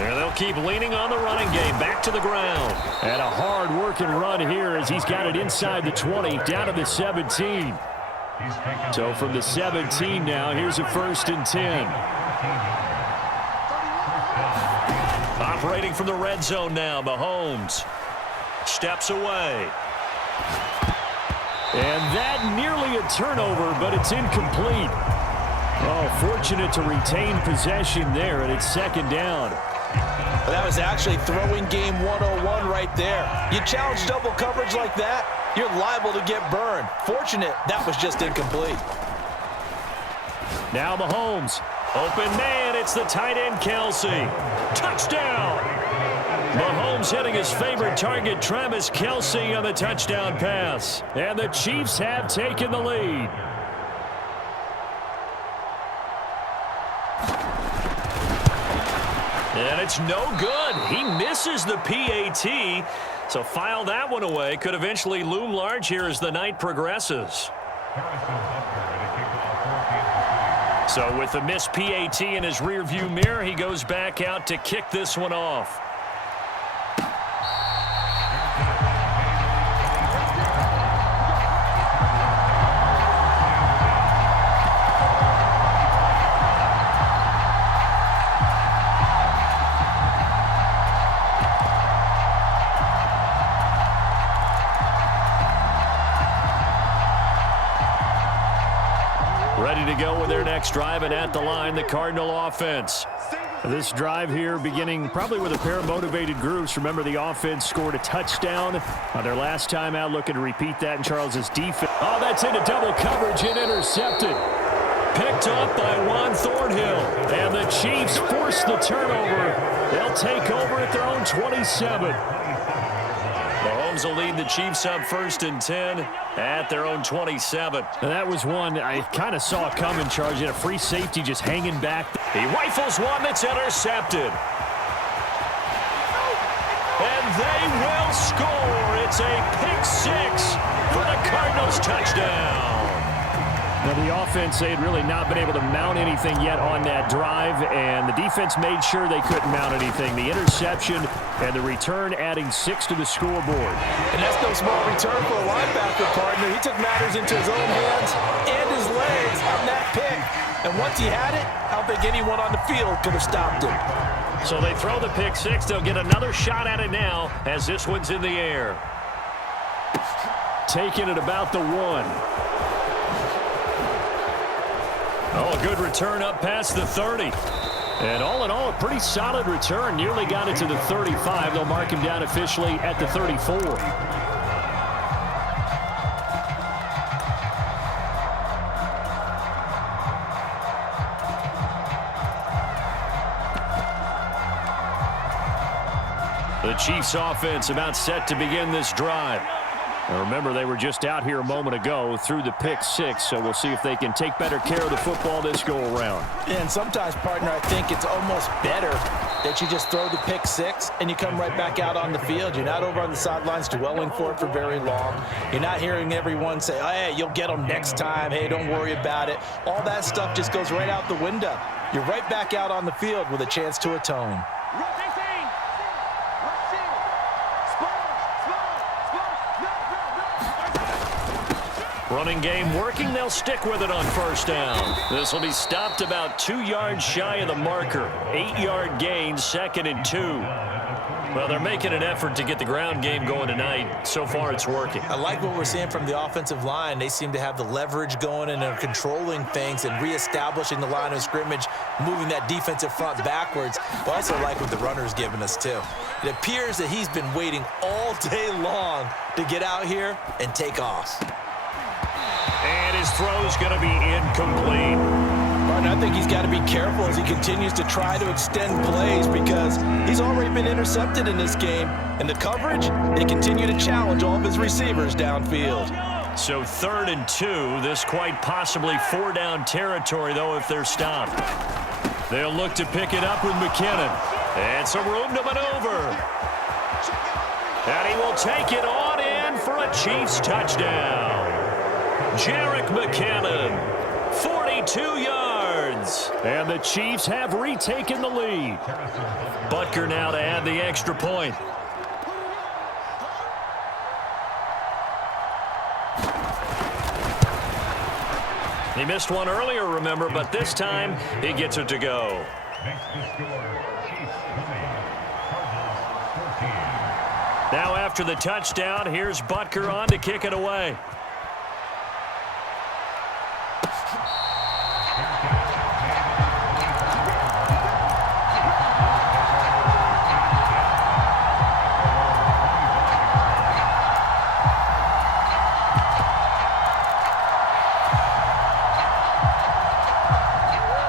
There they'll keep leaning on the running game. Back to the ground. And a hard-working run here as he's got it inside the 20, down to the 17. So from the 17 now, here's a 1st and 10. Operating from the red zone now, Mahomes steps away. And that nearly a turnover, but it's incomplete. Oh, fortunate to retain possession there, and it's 2nd down. Well, that was actually throwing game 101 right there. You challenge double coverage like that, you're liable to get burned. Fortunate that was just incomplete. Now Mahomes. Open man, it's the tight end Kelsey. Touchdown! Mahomes hitting his favorite target, Travis Kelsey, on the touchdown pass. And the Chiefs have taken the lead. And it's no good. He misses the PAT. So file that one away. Could eventually loom large here as the night progresses. So with the missed PAT in his rearview mirror, he goes back out to kick this one off. Ready to go with their next drive, and at the line, the Cardinal offense. This drive here beginning probably with a pair of motivated groups. Remember, the offense scored a touchdown on their last time out, looking to repeat that in Charles's defense. Oh, that's into double coverage and intercepted. Picked up by Juan Thornhill, and the Chiefs force the turnover. They'll take over at their own 27. Mahomes will lead the Chiefs up 1st and 10 at their own 27. And that was one I kind of saw coming, Charles. He had a free safety just hanging back. He rifles one that's intercepted. And they will score. It's a pick 6 for the Cardinals touchdown. Now, the offense, they had really not been able to mount anything yet on that drive, and the defense made sure they couldn't mount anything. The interception and the return adding 6 to the scoreboard. And that's no small return for a linebacker, partner. He took matters into his own hands and his legs on that pick. And once he had it, I don't think anyone on the field could have stopped him. So they throw the pick 6. They'll get another shot at it now as this one's in the air. Taking it about the 1. Oh, a good return up past the 30. And all in all, a pretty solid return. Nearly got it to the 35. They'll mark him down officially at the 34. The Chiefs offense about set to begin this drive. Now remember, they were just out here a moment ago through the pick 6, so we'll see if they can take better care of the football this go-around. And sometimes, partner, I think it's almost better that you just throw the pick 6 and you come right back out on the field. You're not over on the sidelines dwelling for it for very long. You're not hearing everyone say, oh, hey, you'll get them next time. Hey, don't worry about it. All that stuff just goes right out the window. You're right back out on the field with a chance to atone. Running game working. They'll stick with it on 1st down. This will be stopped about 2 yards shy of the marker. 8-yard gain, 2nd and 2. Well, they're making an effort to get the ground game going tonight. So far, it's working. I like what we're seeing from the offensive line. They seem to have the leverage going, and they're controlling things and reestablishing the line of scrimmage, moving that defensive front backwards. But I also like what the runner's giving us, too. It appears that he's been waiting all day long to get out here and take off. And his throw's going to be incomplete. I think he's got to be careful as he continues to try to extend plays because he's already been intercepted in this game. And the coverage, they continue to challenge all of his receivers downfield. So 3rd and 2. This quite possibly 4-down territory, though, if they're stopped. They'll look to pick it up with McKinnon. And some room to maneuver. And he will take it on in for a Chiefs touchdown. Jerick McKinnon, 42 yards. ends. And the Chiefs have retaken the lead. Butker now to add the extra point. He missed one earlier, remember, but this time he gets it to go. Next to score, Chiefs 20, Cardinals 14. Now after the touchdown, here's Butker on to kick it away.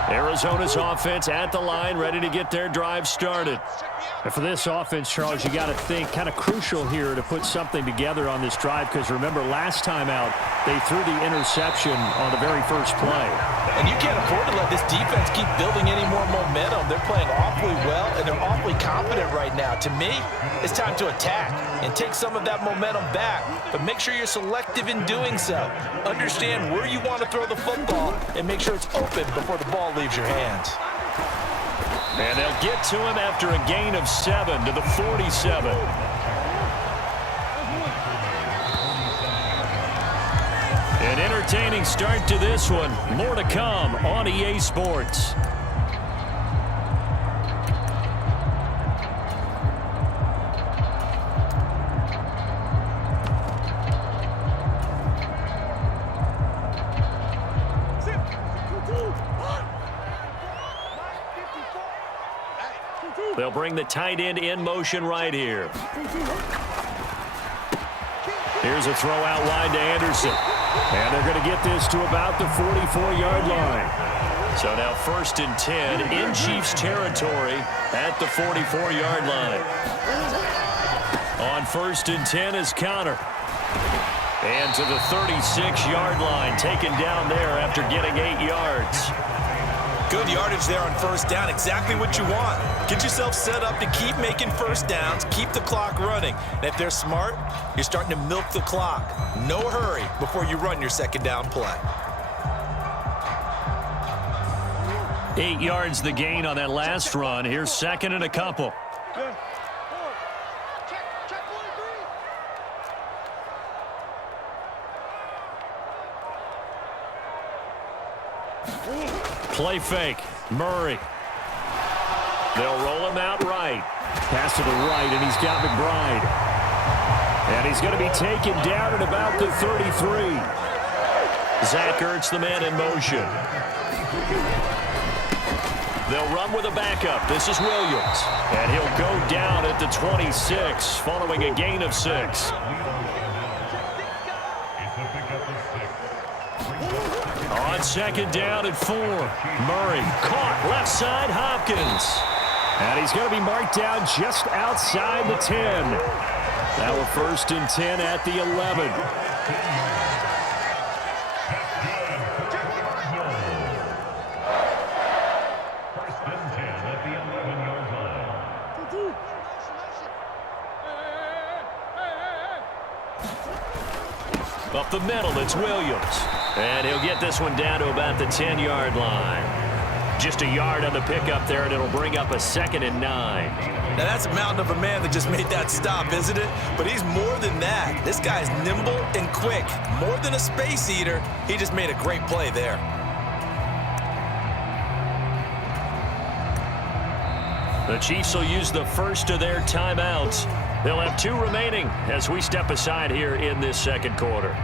Arizona's offense at the line, ready to get their drive started. And for this offense, Charles, you got to think kind of crucial here to put something together on this drive, because remember last time out they threw the interception on the very first play. And you can't afford to let this defense keep building any more momentum. They're playing awfully well, and they're awfully confident right now. To me, it's time to attack and take some of that momentum back, but make sure you're selective in doing so. Understand where you want to throw the football and make sure it's open before the ball leaves your hands. And they'll get to him after a gain of 7 to the 47. An entertaining start to this one. More to come on EA Sports. They'll bring the tight end in motion right here. Here's a throw out wide to Anderson. And they're going to get this to about the 44-yard line. So now 1st and 10 in Chiefs territory at the 44-yard line. On 1st and 10 is Connor. And to the 36-yard line, taken down there after getting 8 yards. Good yardage there on 1st down, exactly what you want. Get yourself set up to keep making 1st downs, keep the clock running. And if they're smart, you're starting to milk the clock. No hurry before you run your 2nd down play. 8 yards the gain on that last run. Here's 2nd and a couple. Play fake. Murray. They'll roll him out right. Pass to the right, and he's got McBride. And he's going to be taken down at about the 33. Zach Ertz, the man in motion. They'll run with a backup. This is Williams. And he'll go down at the 26 following a gain of 6. On 2nd down at 4. Murray caught left side Hopkins. And he's going to be marked down just outside the 10. Now a 1st and 10 at the 11. Up the middle, it's Williams. And he'll get this one down to about the 10-yard line. Just a yard on the pickup there, and it'll bring up a 2nd and 9. Now that's a mountain of a man that just made that stop, isn't it? But he's more than that. This guy's nimble and quick. More than a space eater, he just made a great play there. The Chiefs will use the first of their timeouts. They'll have 2 remaining as we step aside here in this 2nd quarter.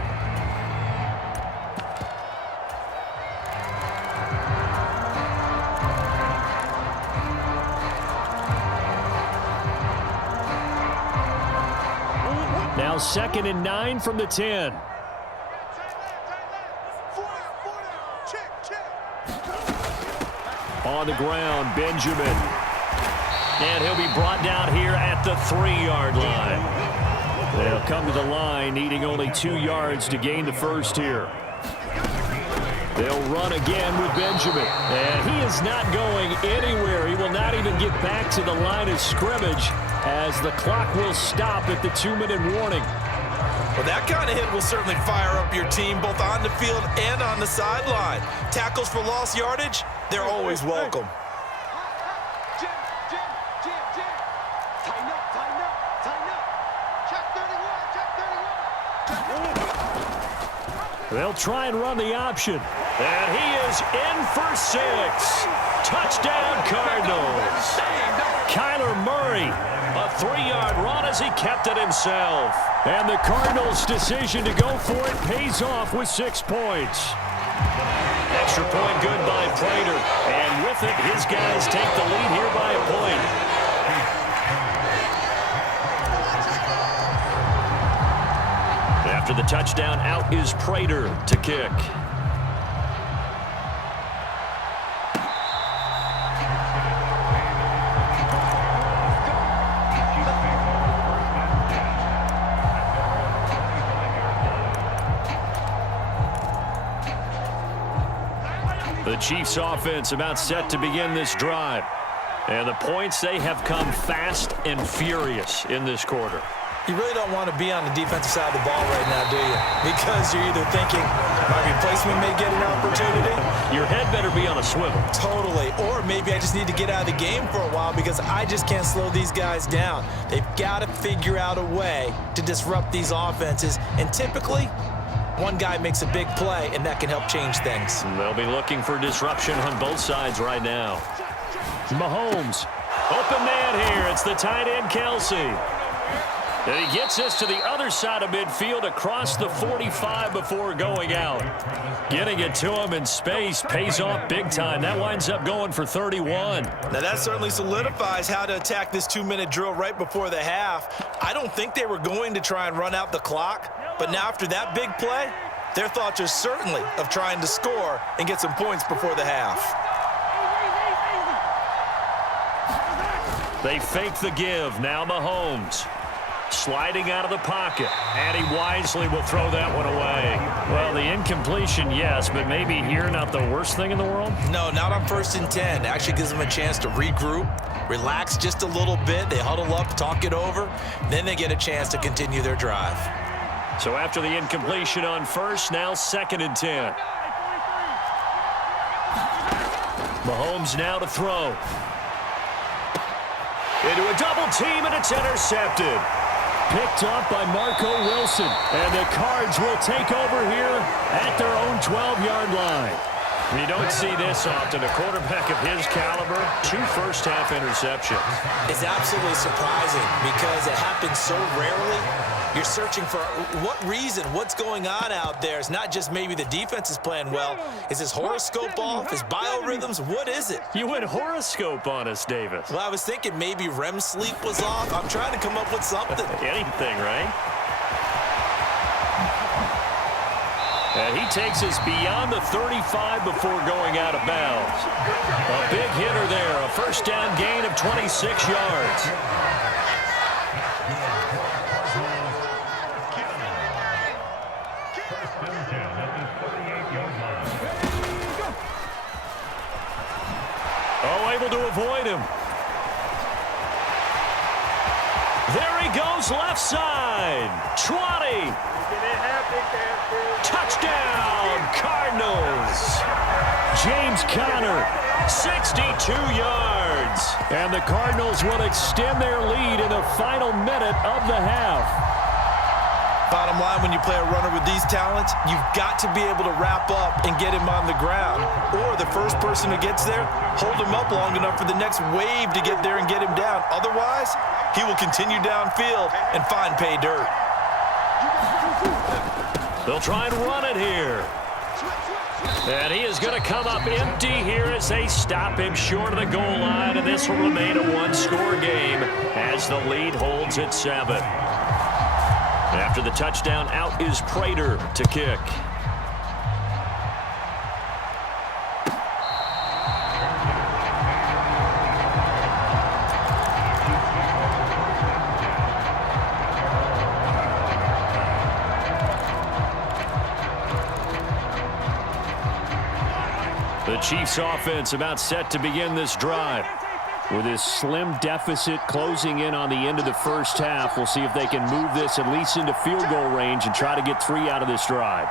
Now 2nd and 9 from the 10. On the ground, Benjamin. And he'll be brought down here at the 3-yard line. They'll come to the line, needing only 2 yards to gain the first here. They'll run again with Benjamin. And he is not going anywhere. He will not even get back to the line of scrimmage as the clock will stop at the 2-minute warning. Well, that kind of hit will certainly fire up your team both on the field and on the sideline. Tackles for lost yardage, they're always welcome. They'll try and run the option. And he is in for 6. Touchdown, Cardinals. Kyler Murray, a 3-yard run as he kept it himself. And the Cardinals' decision to go for it pays off with 6 points. Extra point good by Prater. And with it, his guys take the lead here by a point. After the touchdown, out is Prater to kick. The Chiefs offense about set to begin this drive. And the points, they have come fast and furious in this quarter. You really don't want to be on the defensive side of the ball right now, do you? Because you're either thinking, my replacement may get an opportunity. Your head better be on a swivel. Totally. Or maybe I just need to get out of the game for a while because I just can't slow these guys down. They've got to figure out a way to disrupt these offenses. And typically, one guy makes a big play, and that can help change things. And they'll be looking for disruption on both sides right now. Mahomes. Open man here. It's the tight end, Kelsey. And he gets this to the other side of midfield across the 45 before going out. Getting it to him in space pays off big time. That winds up going for 31. Now that certainly solidifies how to attack this 2-minute drill right before the half. I don't think they were going to try and run out the clock, but now after that big play, their thoughts are certainly of trying to score and get some points before the half. They fake the give. Now Mahomes. Sliding out of the pocket, and he wisely will throw that one away. Well, the incompletion, yes, but maybe here not the worst thing in the world? No, not on 1st and 10. Actually gives them a chance to regroup, relax just a little bit. They huddle up, talk it over, then they get a chance to continue their drive. So after the incompletion on 1st, now 2nd and 10. Mahomes now to throw. Into a double team, and it's intercepted. Picked up by Marco Wilson. And the Cards will take over here at their own 12-yard line. You don't see this often. A quarterback of his caliber, 2 first-half interceptions. It's absolutely surprising because it happens so rarely. You're searching for what reason, what's going on out there. It's not just maybe the defense is playing well. Is his horoscope off? His biorhythms? What is it? You went horoscope on us, Davis. Well, I was thinking maybe REM sleep was off. I'm trying to come up with something. Anything, right? And he takes us beyond the 35 before going out of bounds. A big hitter there, a first down gain of 26 yards. Oh, able to avoid him. There he goes, left side. 20. Touchdown, Cardinals. James Conner, 62 yards. And the Cardinals will extend their lead in the final minute of the half. Bottom line, when you play a runner with these talents, you've got to be able to wrap up and get him on the ground. Or the first person who gets there, hold him up long enough for the next wave to get there and get him down. Otherwise, he will continue downfield and find pay dirt. They'll try and run it here. And he is going to come up empty here as they stop him short of the goal line. And this will remain a one-score game as the lead holds at 7. After the touchdown, out is Prater to kick. The Chiefs offense about set to begin this drive. With this slim deficit closing in on the end of the first half, we'll see if they can move this at least into field goal range and try to get 3 out of this drive.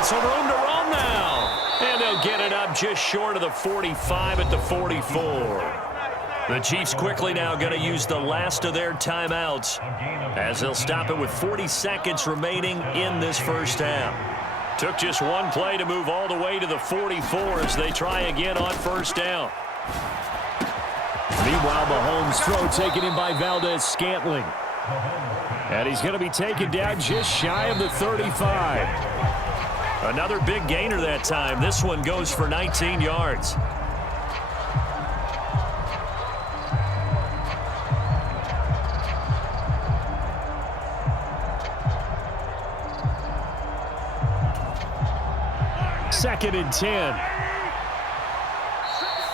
Got some room to run now. And they'll get it up just short of the 45 at the 44. The Chiefs quickly now going to use the last of their timeouts as they'll stop it with 40 seconds remaining in this first half. Took just one play to move all the way to the 44 as they try again on first down. Meanwhile, Mahomes' throw taken in by Valdez-Scantling. And he's going to be taken down just shy of the 35. Another big gainer that time. This one goes for 19 yards. Second and 10.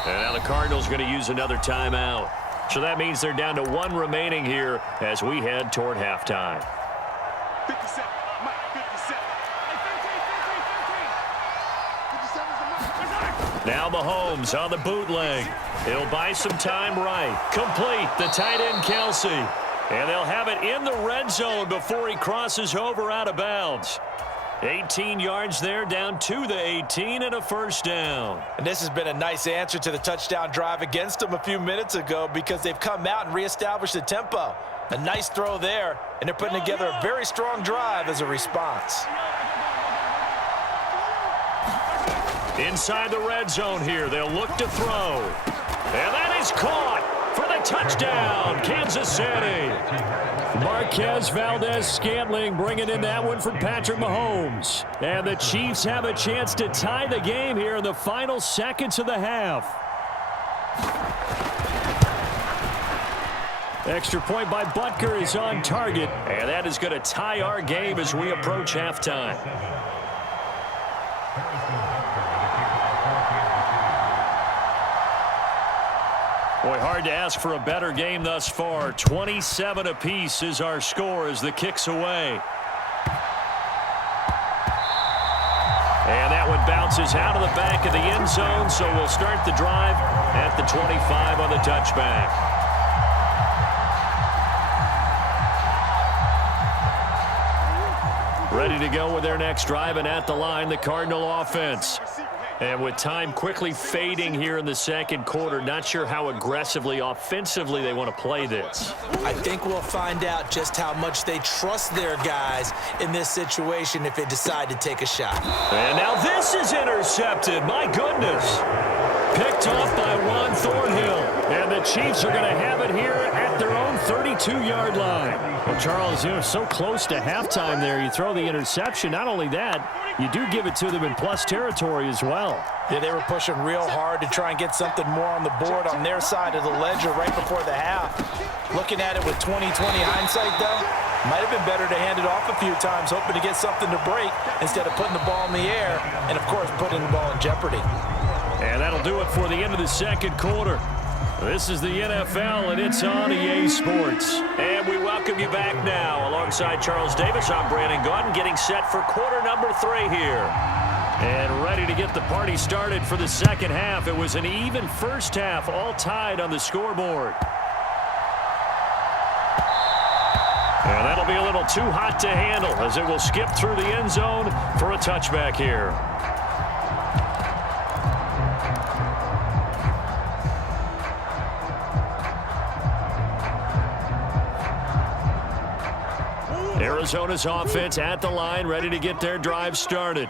And now the Cardinals going to use another timeout. So that means they're down to one remaining here as we head toward halftime. 57. Mike, 57. Now Mahomes on the bootleg. He'll buy some time right. Complete, the tight end Kelsey. And they'll have it in the red zone before he crosses over out of bounds. 18 yards there, down to the 18 and a first down. And this has been a nice answer to the touchdown drive against them a few minutes ago because they've come out and reestablished the tempo. A nice throw there, and they're putting together a very strong drive as a response. Inside the red zone here, they'll look to throw. And that is caught for the touchdown, Kansas City. Marquez Valdez-Scantling bringing in that one from Patrick Mahomes. And the Chiefs have a chance to tie the game here in the final seconds of the half. Extra point by Butker is on target. And that is going to tie our game as we approach halftime. Boy, hard to ask for a better game thus far. 27 apiece is our score as the kick's away. And that one bounces out of the back of the end zone, so we'll start the drive at the 25 on the touchback. Ready to go with their next drive, and at the line, the Cardinal offense. And with time quickly fading here in the second quarter, not sure how aggressively, offensively they want to play this. I think we'll find out just how much they trust their guys in this situation if they decide to take a shot. And now this is intercepted. My goodness. Picked off by Juan Thornhill. And the Chiefs are going to have it here at their own 32-yard line. Well, Charles, so close to halftime there. You throw the interception. Not only that, you do give it to them in plus territory as well. Yeah, they were pushing real hard to try and get something more on the board on their side of the ledger right before the half. Looking at it with 20/20 hindsight, though, might have been better to hand it off a few times, hoping to get something to break instead of putting the ball in the air and, of course, putting the ball in jeopardy. And that'll do it for the end of the second quarter. This is the NFL, and it's on EA Sports. And we welcome you back now. Alongside Charles Davis, I'm Brandon Gaudin, getting set for quarter number 3 here. And ready to get the party started for the second half. It was an even first half, all tied on the scoreboard. And that'll be a little too hot to handle as it will skip through the end zone for a touchback here. Arizona's offense at the line, ready to get their drive started.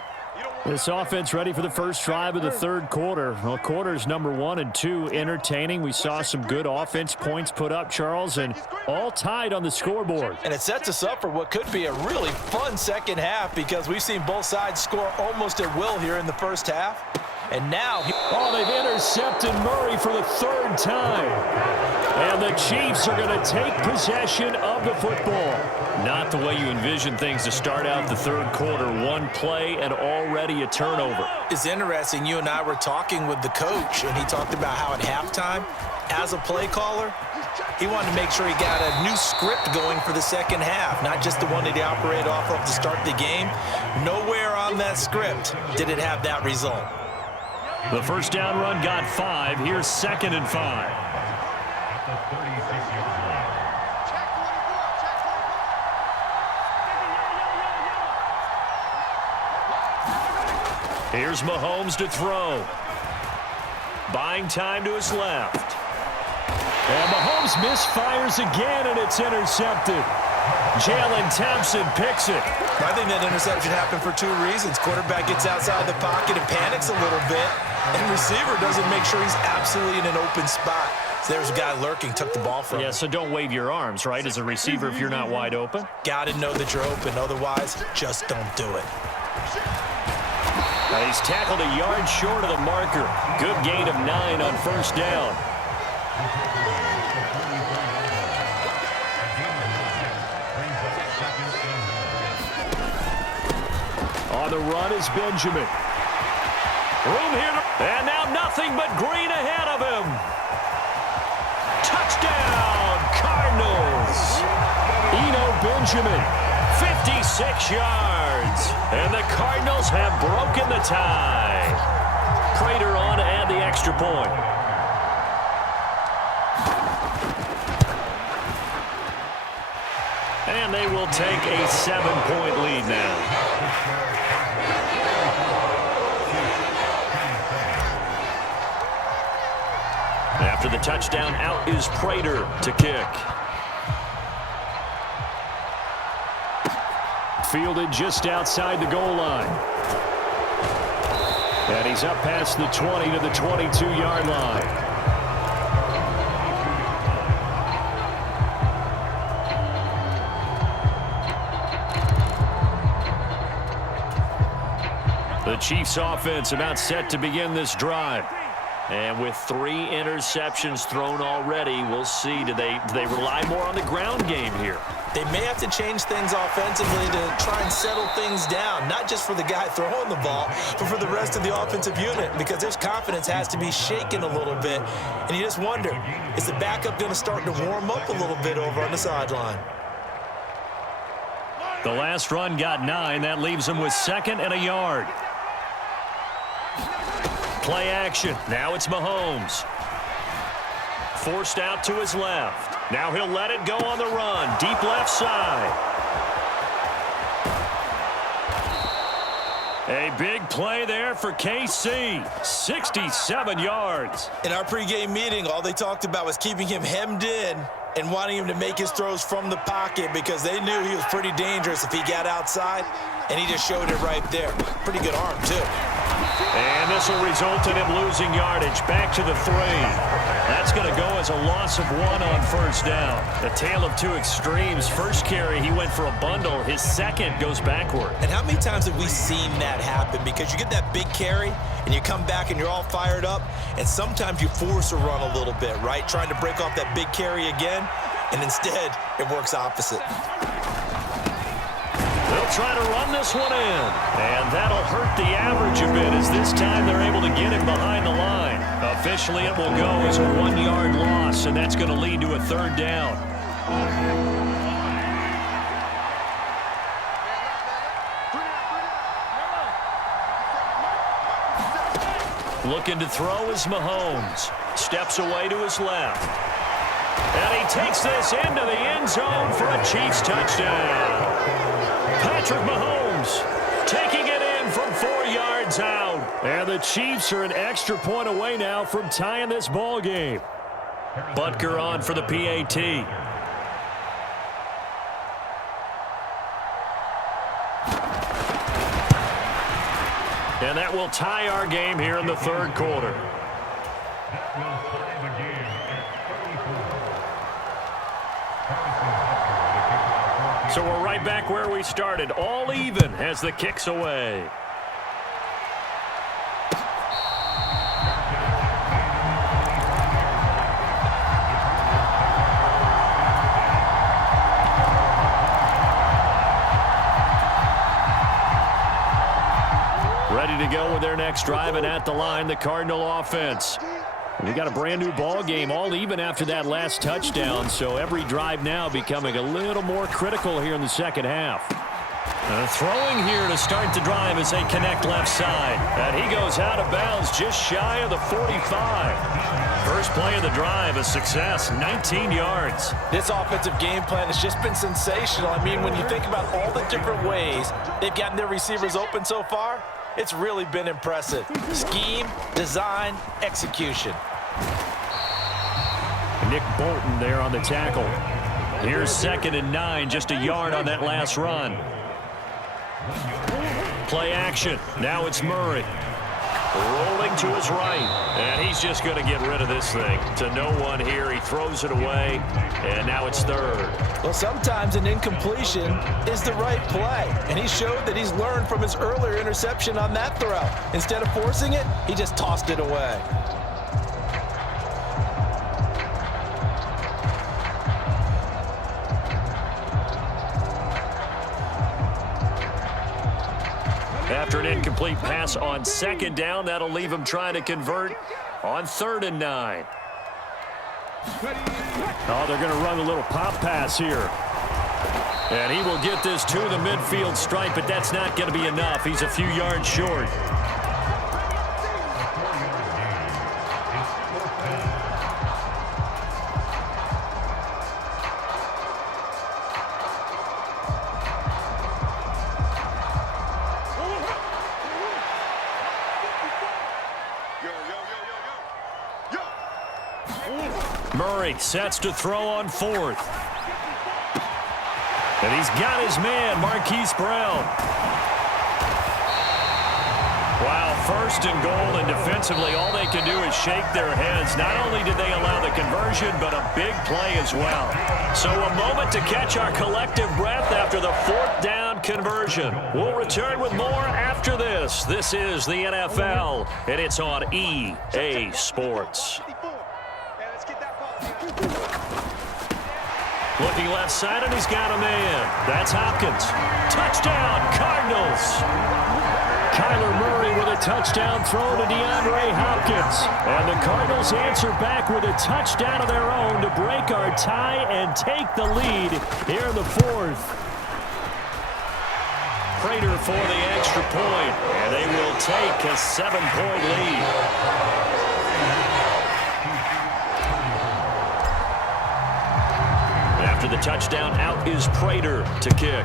This offense ready for the first drive of the third quarter. Well, quarters number 1 and 2 entertaining. We saw some good offense points put up, Charles, and all tied on the scoreboard. And it sets us up for what could be a really fun second half because we've seen both sides score almost at will here in the first half. And now... Oh, they've intercepted Murray for the third time. And the Chiefs are going to take possession of the football. Not the way you envision things to start out the third quarter. One play and already a turnover. It's interesting. You and I were talking with the coach, and he talked about how at halftime, as a play caller, he wanted to make sure he got a new script going for the second half, not just the one that he operated off of to start the game. Nowhere on that script did it have that result. The first down run got 5. Here's 2nd and 5. Here's Mahomes to throw. Buying time to his left. And Mahomes misfires again, and it's intercepted. Jalen Thompson picks it. I think that interception happened for two reasons. Quarterback gets outside the pocket and panics a little bit, and receiver doesn't make sure he's absolutely in an open spot. So there's a guy lurking, took the ball from him. Yeah, so don't wave your arms, right, as a receiver if you're not wide open. Got to know that you're open. Otherwise, just don't do it. He's tackled a yard short of the marker. Good gain of 9 on first down. On the run is Benjamin. Room here. And now nothing but green ahead of him. Touchdown, Cardinals. Benjamin, 56 yards. And the Cardinals have broken the tie. Prater on to add the extra point. And they will take a 7-point lead now. After the touchdown, out is Prater to kick. Fielded just outside the goal line. And he's up past the 20 to the 22-yard line. The Chiefs offense about set to begin this drive. And with 3 interceptions thrown already, we'll see. Do they rely more on the ground game here? They may have to change things offensively to try and settle things down, not just for the guy throwing the ball, but for the rest of the offensive unit, because their confidence has to be shaken a little bit. And you just wonder, is the backup going to start to warm up a little bit over on the sideline? The last run got 9. That leaves him with 2nd and a yard. Play action. Now it's Mahomes. Forced out to his left. Now he'll let it go on the run. Deep left side. A big play there for KC. 67 yards. In our pregame meeting, all they talked about was keeping him hemmed in and wanting him to make his throws from the pocket because they knew he was pretty dangerous if he got outside, and he just showed it right there. Pretty good arm, too. And this will result in him losing yardage. Back to the 3. That's going to go as a loss of 1 on first down. A tale of two extremes. First carry, he went for a bundle. His second goes backward. And how many times have we seen that happen? Because you get that big carry, and you come back and you're all fired up, and sometimes you force a run a little bit, right? Trying to break off that big carry again, and instead it works opposite. They'll try to run this one in. And that'll hurt the average a bit as this time they're able to get him behind the line. Officially, it will go as a 1-yard loss, and that's going to lead to a 3rd down. Looking to throw is Mahomes. Steps away to his left. And he takes this into the end zone for a Chiefs touchdown. Patrick Mahomes taking it in from 4 yards out. And the Chiefs are an extra point away now from tying this ball game. Butker on for the PAT. And that will tie our game here in the 3rd quarter. So we're right back where we started, all even as the kick's away. Ready to go with their next drive, and at the line, the Cardinal offense. We got a brand new ball game, all even after that last touchdown, so every drive now becoming a little more critical here in the second half. Throwing here to start the drive as they connect left side. And he goes out of bounds just shy of the 45. First play of the drive, a success, 19 yards. This offensive game plan has just been sensational. I mean, when you think about all the different ways they've gotten their receivers open so far, It's really been impressive. Scheme, design, execution. Nick Bolton there on the tackle. Here's 2nd and 9, just a yard on that last run. Play action. Now it's Murray. Rolling to his right. And he's just going to get rid of this thing. To no one here. He throws it away. And now it's 3rd. Well, sometimes an incompletion is the right play. And he showed that he's learned from his earlier interception on that throw. Instead of forcing it, he just tossed it away. After an incomplete pass on 2nd down, that'll leave him trying to convert on 3rd and 9. Oh, they're going to run a little pop pass here. And he will get this to the midfield stripe, but that's not going to be enough. He's a few yards short. Murray sets to throw on 4th. And he's got his man, Marquise Brown. Wow, 1st and goal, and defensively all they can do is shake their heads. Not only did they allow the conversion, but a big play as well. So a moment to catch our collective breath after the 4th down conversion. We'll return with more after this. This is the NFL, and it's on EA Sports. Looking left side, and he's got a man. That's Hopkins. Touchdown, Cardinals. Kyler Murray with a touchdown throw to DeAndre Hopkins. And the Cardinals answer back with a touchdown of their own to break our tie and take the lead here in the 4th. Prater for the extra point, and they will take a 7-point lead. After the touchdown, out is Prater to kick.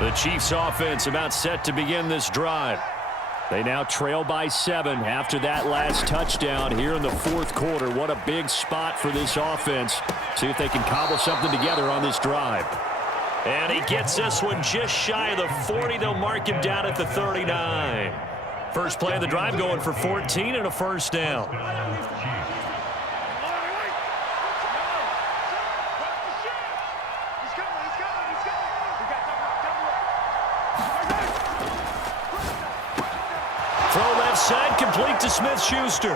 The Chiefs offense about set to begin this drive. They now trail by 7 after that last touchdown here in the 4th quarter. What a big spot for this offense. See if they can cobble something together on this drive. And he gets this one just shy of the 40. They'll mark him down at the 39. First play of the drive going for 14 and a 1st down. Throw left side, complete to Smith-Schuster.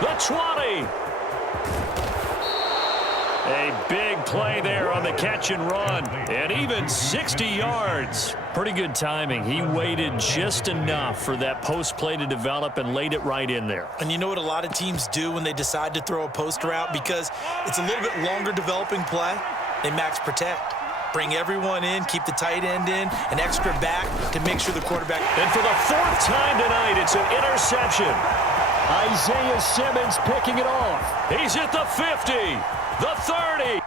The 20. A big play there on the catch and run. And even 60 yards. Pretty good timing. He waited just enough for that post play to develop and laid it right in there. And you know what a lot of teams do when they decide to throw a post route? Because it's a little bit longer developing play, they max protect. Bring everyone in, keep the tight end in, an extra back to make sure the quarterback. And for the 4th time tonight, it's an interception. Isaiah Simmons picking it off. He's at the 50, the 30.